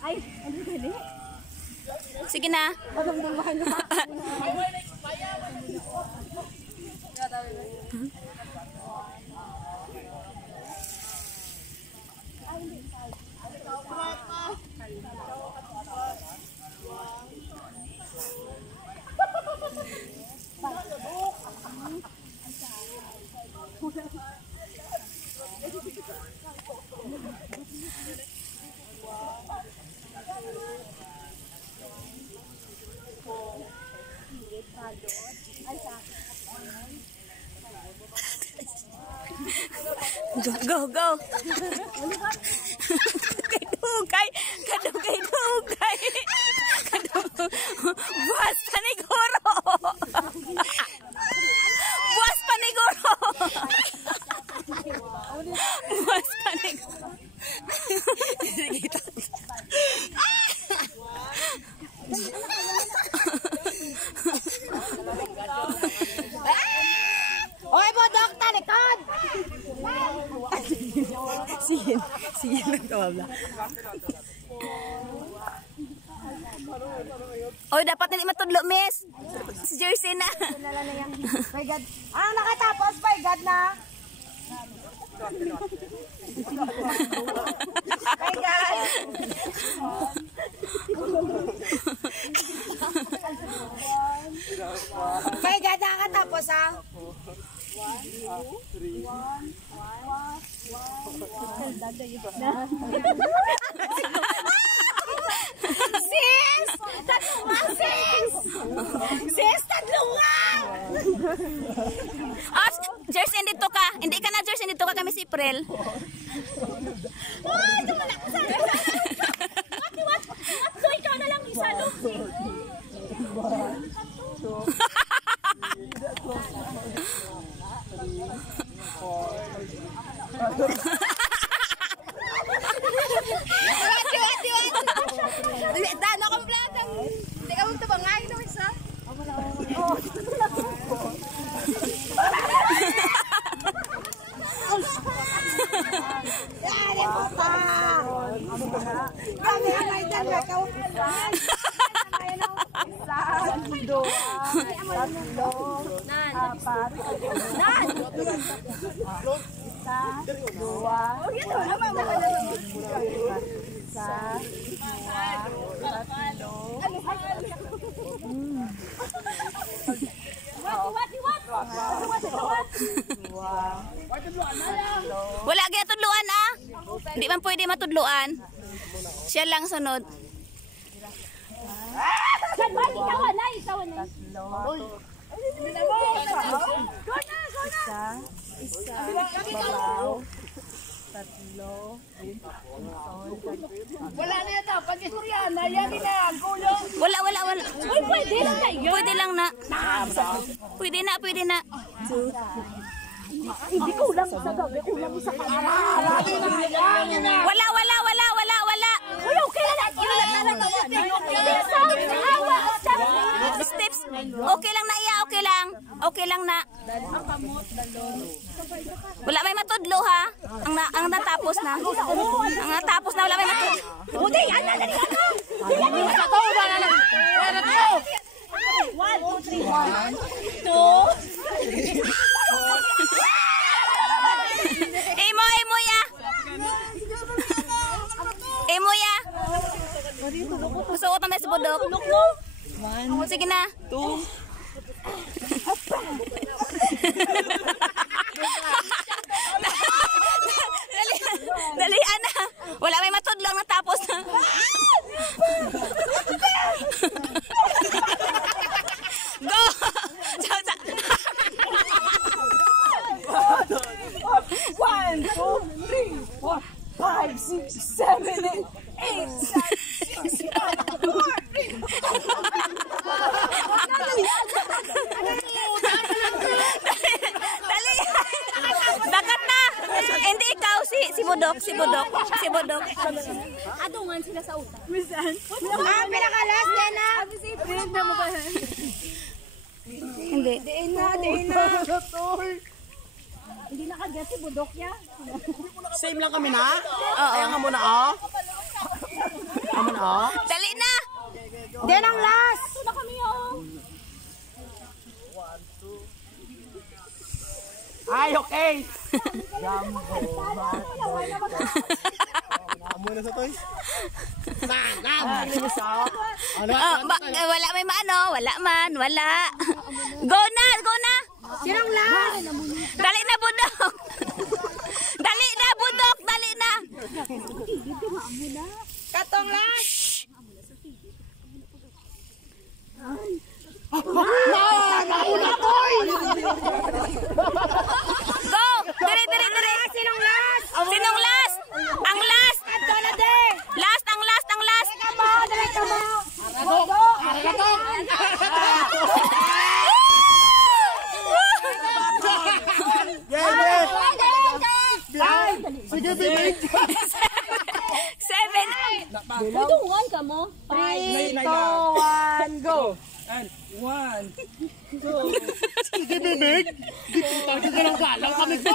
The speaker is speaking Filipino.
Ay, ano gani? Sige na. Go, go. Kadugay. Buwas paniguro. Buwas paniguro. Buwas paniguro. Oy, bodok, talikod! Sige lang tawala. Oy, dapat na di matudlo, miss. Si Jersey na. My God. Ah, nakatapos, my God na. My God. My God, nakatapos ha. Sis! Tatlungan, sis! Sis, tatlungan! Ah, Jersey, dito ka. Hindi ka na, Jersey, dito ka kami si April. Ay, tumala ka sa What? So, ikaw na lang isa, Lucy. Dano kompleto. Hindi ka magtabangay na isa. Yari mo pa! Kami ang may dala ka. Tatlo, apat, isa, dua, isa, tatlo. Wala kaya tudluan ah. Hindi man pwede matudluan. Siya lang sunod. Saan ba? Ikawan na. Isa, babaw, tatlo, wala na yata. Pag-istoryana, yan na. Wala. Uy, pwede lang kayo. Pwede lang na. Pwede na. Hindi ko lang sa gabi. Kulang sa kamara. Wala. Uy, okay lang. Steps. Okay lang na iya, okay lang na. Wala may matudlo ha. Ang natapos na. Wala may matudlo. Uday, ano? One, two, three. One, two. Emo ya. Gusto ko tamay si Budok. Sige na. 2. Dalian na. Wala may matudlong natapos na. Go! 1, 2, 3, 4, 5, 6, 7, 8, 9, 10, 11, 12. Dakat na. Hindi ikaw si Budok. Adungan sila sa utak. Misan? Ah, pinakalas din na. Hindi mo ba? Hindi. Diin na. Hindi nakagat si Budok ya. Same lang kami na? Oo. Kaya nga muna, oh. Dali na. Then ang last. Ito na kami Ay, okay. Muna sa toys. Wala may maano. Wala man. Wala. Go na. Go na. Sinong last? Dali na, budok. Dali na, budok. Dali na. Katong last. Go. Dali. Sinong last? Sinong last? Ang last. Ito na din. Last, ang last. Dali ka mo. Sige, bibig. 7. Tunguan ka mo. 3, 2, 1, go. Sige, bibig. Di po tayo ka lang galang kami ko.